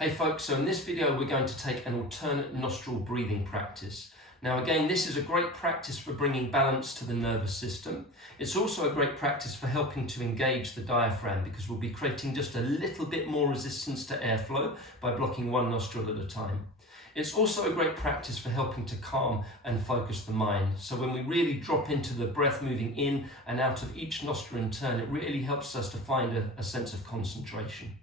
Hey folks, so in this video we're going to take an alternate nostril breathing practice. Now again, this is a great practice for bringing balance to the nervous system. It's also a great practice for helping to engage the diaphragm because we'll be creating just a little bit more resistance to airflow by blocking one nostril at a time. It's also a great practice for helping to calm and focus the mind. So when we really drop into the breath moving in and out of each nostril in turn, it really helps us to find a sense of concentration.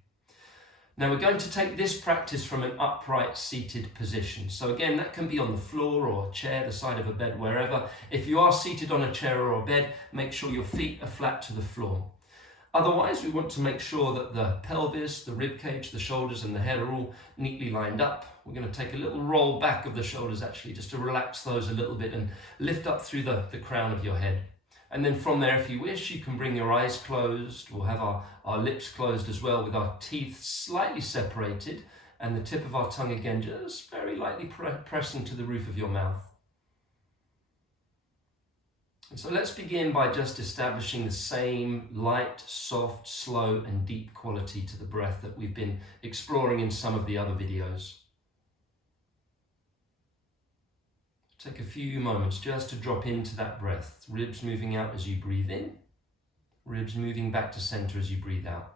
Now we're going to take this practice from an upright seated position. So again, that can be on the floor or a chair, the side of a bed, wherever. If you are seated on a chair or a bed, make sure your feet are flat to the floor. Otherwise, we want to make sure that the pelvis, the rib cage, the shoulders and the head are all neatly lined up. We're going to take a little roll back of the shoulders actually, just to relax those a little bit and lift up through the crown of your head. And then from there, if you wish, you can bring your eyes closed. We'll have our lips closed as well, with our teeth slightly separated and the tip of our tongue again just very lightly pressing to the roof of your mouth. And so let's begin by just establishing the same light, soft, slow and deep quality to the breath that we've been exploring in some of the other videos. Take a few moments just to drop into that breath, ribs moving out as you breathe in, ribs moving back to center as you breathe out.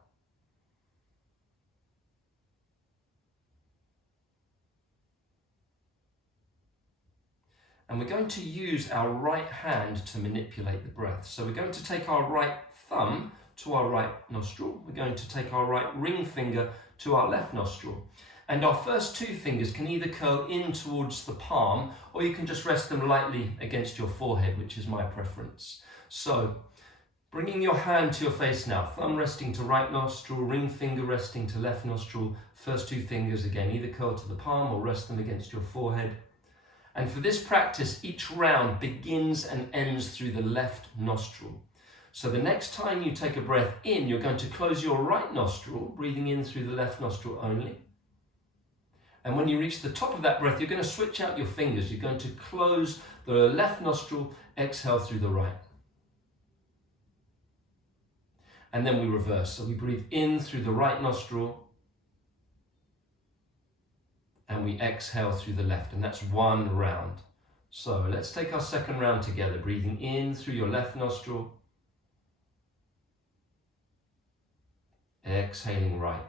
And we're going to use our right hand to manipulate the breath. So we're going to take our right thumb to our right nostril. We're going to take our right ring finger to our left nostril. And our first two fingers can either curl in towards the palm, or you can just rest them lightly against your forehead, which is my preference. So, bringing your hand to your face now, thumb resting to right nostril, ring finger resting to left nostril, first two fingers again, either curl to the palm or rest them against your forehead. And for this practice, each round begins and ends through the left nostril. So the next time you take a breath in, you're going to close your right nostril, breathing in through the left nostril only. And when you reach the top of that breath, you're going to switch out your fingers. You're going to close the left nostril, exhale through the right. And then we reverse. So we breathe in through the right nostril and we exhale through the left. And that's one round. So let's take our second round together. Breathing in through your left nostril. Exhaling right.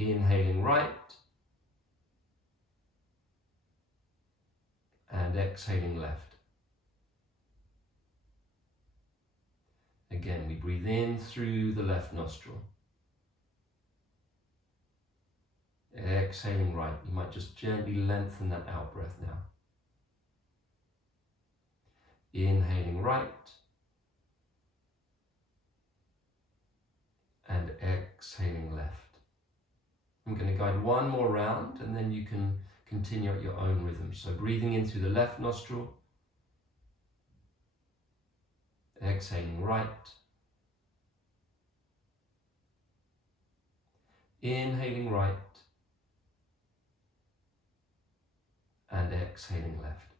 Inhaling right and exhaling left. Again, we breathe in through the left nostril. Exhaling right. You might just gently lengthen that out breath now. Inhaling right and exhaling left. I'm going to guide one more round and then you can continue at your own rhythm. So breathing in through the left nostril, exhaling right, inhaling right, and exhaling left.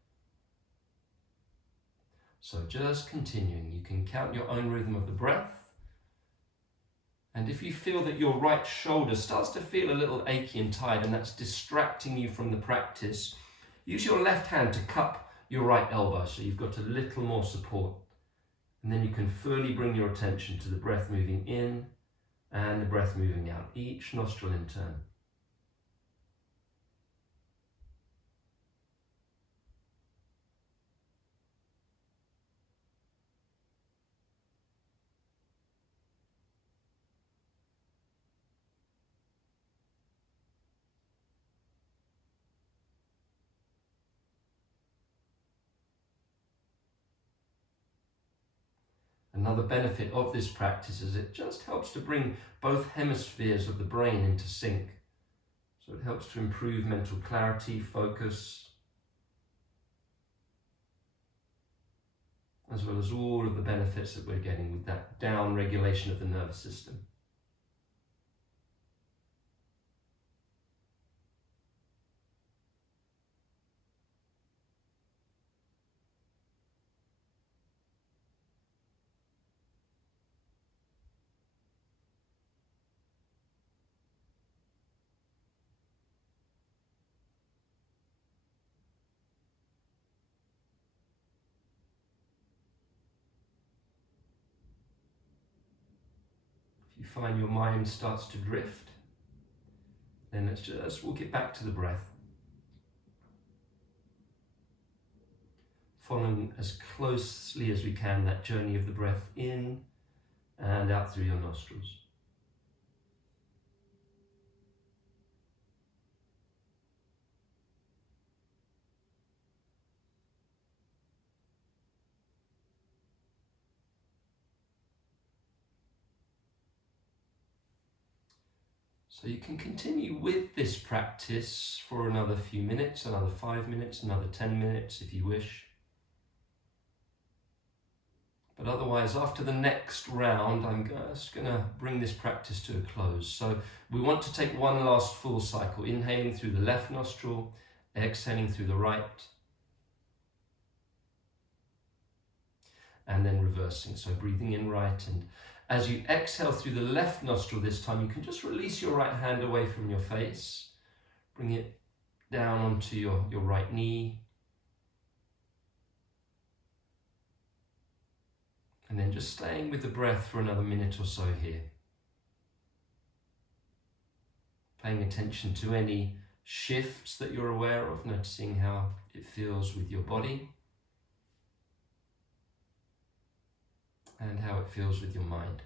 So just continuing. You can count your own rhythm of the breath. And if you feel that your right shoulder starts to feel a little achy and tired and that's distracting you from the practice, use your left hand to cup your right elbow so you've got a little more support. And then you can fully bring your attention to the breath moving in and the breath moving out, each nostril in turn. Another benefit of this practice is it just helps to bring both hemispheres of the brain into sync. So it helps to improve mental clarity, focus, as well as all of the benefits that we're getting with that down regulation of the nervous system. find your mind starts to drift, then let's just walk it back to the breath. Following as closely as we can that journey of the breath in and out through your nostrils. So you can continue with this practice for another few minutes, another 5 minutes, another 10 minutes if you wish. But otherwise, after the next round, I'm just going to bring this practice to a close. So we want to take one last full cycle, inhaling through the left nostril, exhaling through the right, and then reversing. So breathing in right, and as you exhale through the left nostril this time, you can just release your right hand away from your face. Bring it down onto your right knee. And then just staying with the breath for another minute or so here. Paying attention to any shifts that you're aware of, noticing how it feels with your body and how it feels with your mind.